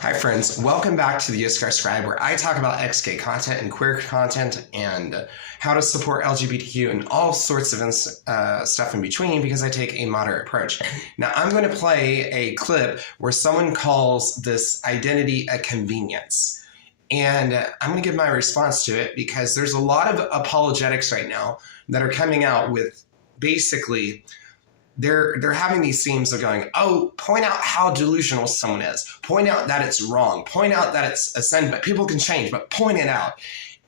Hi friends, welcome back to the Oscar Scribe, where I talk about ex-gay content and queer content and how to support LGBTQ and all sorts of stuff in between, because I take a moderate approach. Now I'm going to play a clip where someone calls this identity a convenience. And I'm going to give my response to it because there's a lot of apologetics right now that are coming out with basically they're having these themes of going, oh, point out how delusional someone is. Point out that it's wrong. Point out that it's a sin, but people can change, but point it out.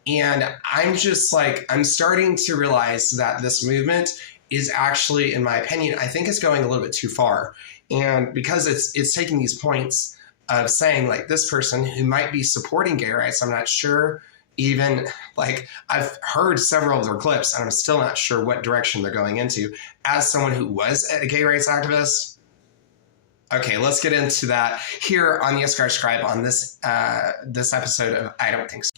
And I'm just like, I'm starting to realize that this movement is actually, in my opinion, I think it's going a little bit too far. And because it's taking these points of saying like this person who might be supporting gay rights, I'm not sure. Even like I've heard several of their clips and I'm still not sure what direction they're going into. As someone who was a gay rights activist, okay, let's get into that here on the Oscar Scribe on this episode of I Don't Think So.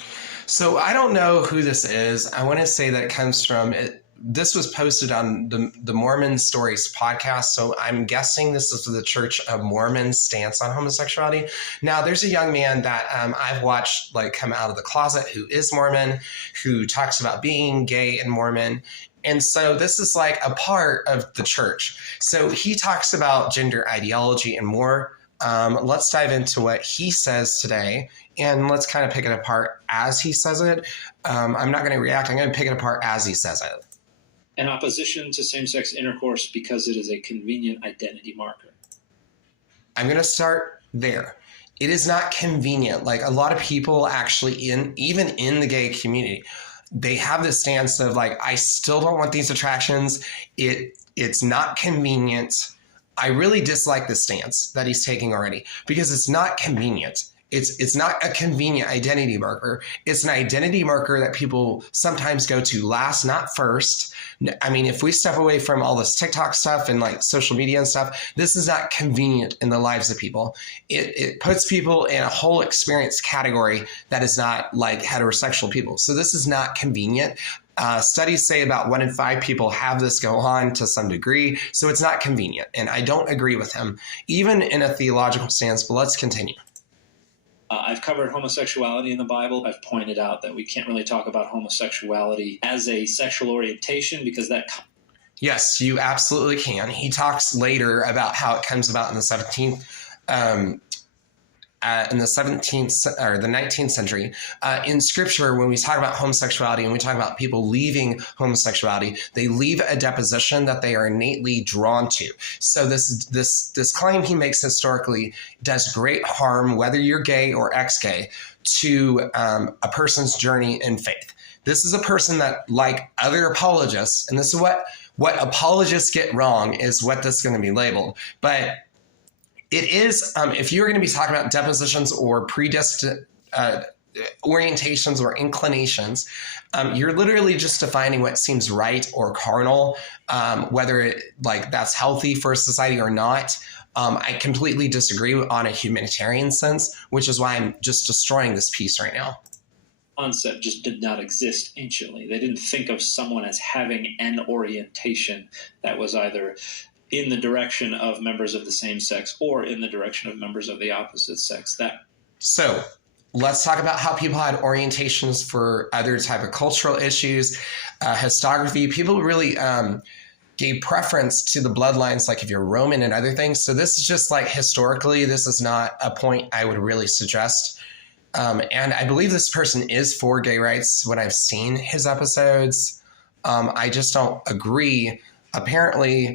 So I don't know who this is. I want to say that it comes from this was posted on the Mormon Stories podcast, so I'm guessing this is the Church of Mormon's stance on homosexuality. Now, there's a young man that I've watched like come out of the closet who is Mormon, who talks about being gay and Mormon. And so this is like a part of the church. So he talks about gender ideology and more. Let's dive into what he says today, and let's kind of pick it apart as he says it. I'm not going to react. I'm going to pick it apart as he says it. An opposition to same-sex intercourse because it is a convenient identity marker. I'm going to start there. It is not convenient. Like a lot of people actually even in the gay community, they have this stance of like, I still don't want these attractions. It's not convenient. I really dislike the stance that he's taking already because it's not convenient. It's not a convenient identity marker. It's an identity marker that people sometimes go to last, not first. I mean, if we step away from all this TikTok stuff and like social media and stuff, this is not convenient in the lives of people. It puts people in a whole experience category that is not like heterosexual people. So this is not convenient. Studies say about 1 in 5 people have this go on to some degree. So it's not convenient. And I don't agree with him, even in a theological stance, but let's continue. I've covered homosexuality in the Bible. I've pointed out that we can't really talk about homosexuality as a sexual orientation because that... Yes, you absolutely can. He talks later about how it comes about in the 19th century. In scripture, when we talk about homosexuality and we talk about people leaving homosexuality, they leave a deposition that they are innately drawn to. So this claim he makes historically does great harm, whether you're gay or ex-gay, to a person's journey in faith. This is a person that, like other apologists, and this is what apologists get wrong is what this is going to be labeled, but it is, if you're going to be talking about depositions or predestined orientations or inclinations, you're literally just defining what seems right or carnal, whether that's healthy for society or not. I completely disagree on a humanitarian sense, which is why I'm just destroying this piece right now. Concept just did not exist anciently. They didn't think of someone as having an orientation that was either in the direction of members of the same sex or in the direction of members of the opposite sex. So let's talk about how people had orientations for other type of cultural issues, historiography. People really gave preference to the bloodlines, like if you're Roman and other things. So this is just like historically, this is not a point I would really suggest. And I believe this person is for gay rights when I've seen his episodes. I just don't agree. Apparently,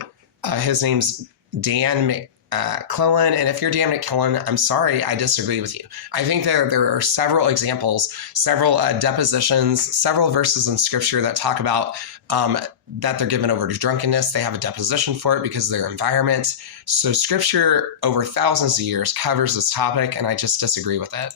his name's Dan McClellan, and if you're Dan McClellan, I'm sorry, I disagree with you. I think there are several examples, several depositions, several verses in scripture that talk about that they're given over to drunkenness. They have a deposition for it because of their environment. So scripture over thousands of years covers this topic, and I just disagree with it.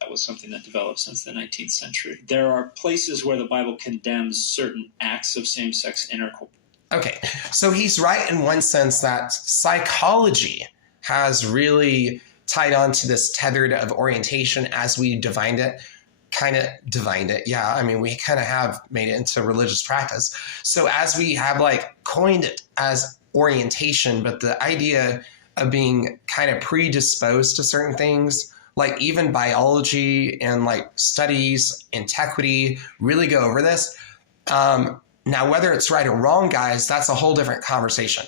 That was something that developed since the 19th century. There are places where the Bible condemns certain acts of same-sex intercourse. Okay, so he's right in one sense that psychology has really tied on to this tethered of orientation as we divined it. Yeah, I mean, we kind of have made it into religious practice. So as we have like coined it as orientation, but the idea of being kind of predisposed to certain things like even biology and like studies, antiquity really go over this. Now, whether it's right or wrong, guys, that's a whole different conversation.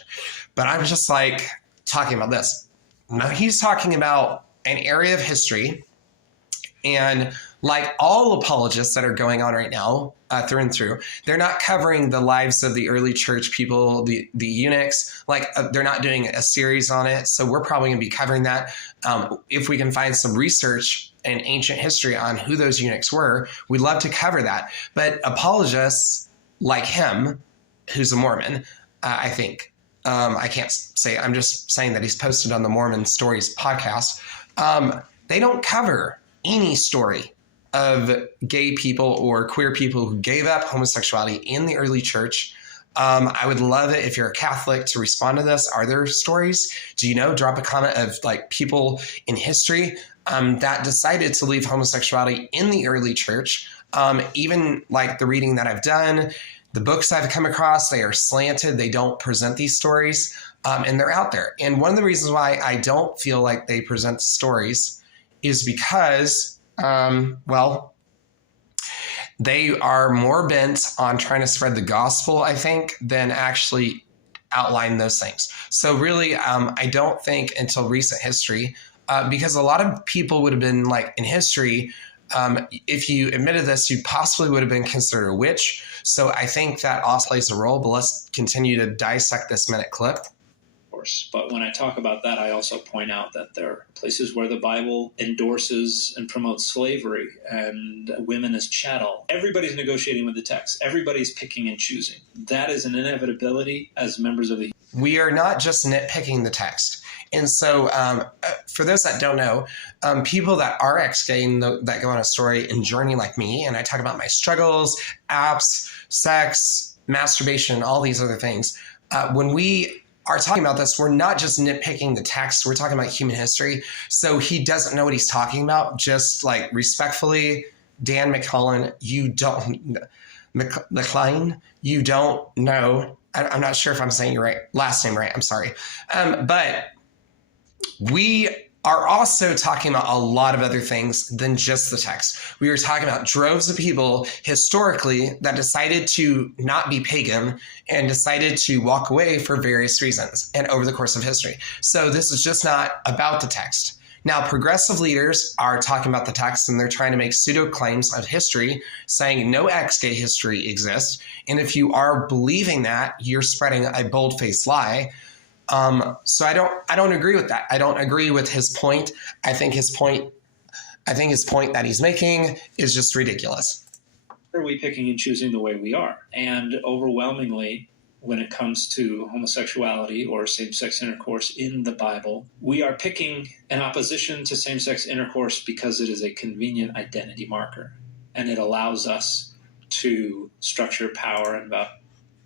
But I'm just like talking about this. Now, he's talking about an area of history, and like all apologists that are going on right now, through and through, they're not covering the lives of the early church people, the eunuchs. Like they're not doing a series on it. So we're probably going to be covering that. If we can find some research in ancient history on who those eunuchs were, we'd love to cover that. But apologists like him, who's a Mormon, I think, I can't say, I'm just saying that he's posted on the Mormon Stories podcast. They don't cover any story of gay people or queer people who gave up homosexuality in the early church. I would love it if you're a Catholic to respond to this. Are there stories? Do you know? Drop a comment of like people in history that decided to leave homosexuality in the early church. Even like the reading that I've done, the books I've come across, they are slanted. They don't present these stories, and they're out there. And one of the reasons why I don't feel like they present stories is because they are more bent on trying to spread the gospel, I think, than actually outline those things. So really, I don't think until recent history, because a lot of people would have been like in history, if you admitted this, you possibly would have been considered a witch. So I think that also plays a role, but let's continue to dissect this minute clip. But when I talk about that, I also point out that there are places where the Bible endorses and promotes slavery and women as chattel. Everybody's negotiating with the text. Everybody's picking and choosing. That is an inevitability as members of the... We are not just nitpicking the text. And so for those that don't know, people that are ex-gay and that go on a story and journey like me, and I talk about my struggles, apps, sex, masturbation, all these other things, when we are talking about this, we're not just nitpicking the text, we're talking about human history. So he doesn't know what he's talking about. Just like respectfully, Dan McClellan, you don't, McLean, you don't know. I'm not sure if I'm saying your right last name right. I'm sorry. But we are also talking about a lot of other things than just the text. We were talking about droves of people historically that decided to not be pagan and decided to walk away for various reasons and over the course of history. So this is just not about the text. Now, progressive leaders are talking about the text and they're trying to make pseudo claims of history, saying no ex-gay history exists. And if you are believing that, you're spreading a bold-faced lie. So I don't agree with that. I don't agree with his point. I think his point that he's making is just ridiculous. Are we picking and choosing the way we are? And overwhelmingly, when it comes to homosexuality or same-sex intercourse in the Bible, we are picking an opposition to same-sex intercourse because it is a convenient identity marker, and it allows us to structure power and about.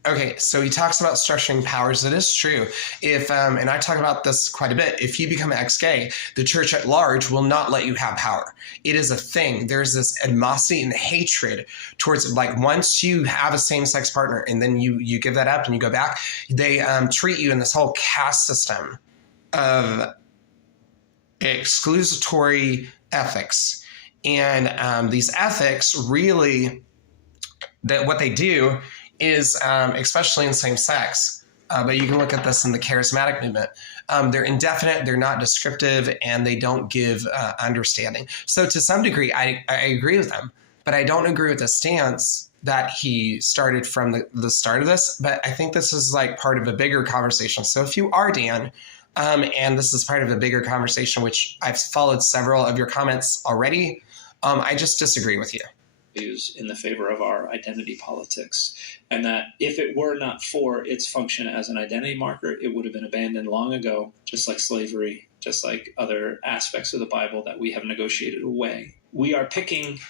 Okay, so he talks about structuring powers. It is true. If and I talk about this quite a bit, if you become ex-gay, the church at large will not let you have power. It is a thing. There's this animosity and hatred towards, like, once you have a same-sex partner and then you give that up and you go back, they treat you in this whole caste system of exclusionary ethics. And these ethics really, that what they do is, especially in same sex, but you can look at this in the charismatic movement. They're indefinite, they're not descriptive, and they don't give understanding. So to some degree, I agree with them, but I don't agree with the stance that he started from the start of this. But I think this is like part of a bigger conversation. So if you are Dan, and this is part of a bigger conversation, which I've followed several of your comments already, I just disagree with you. In the favor of our identity politics, and that if it were not for its function as an identity marker, it would have been abandoned long ago, just like slavery, just like other aspects of the Bible that we have negotiated away. We are picking.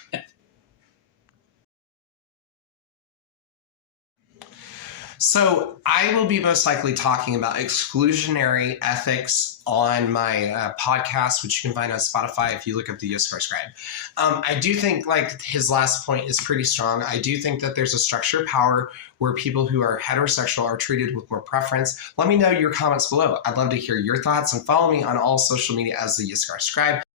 So I will be most likely talking about exclusionary ethics on my podcast, which you can find on Spotify if you look up the Yoskar Scribe. I do think like his last point is pretty strong. I do think that there's a structure of power where people who are heterosexual are treated with more preference. Let me know your comments below. I'd love to hear your thoughts, and follow me on all social media as the Yoskar Scribe.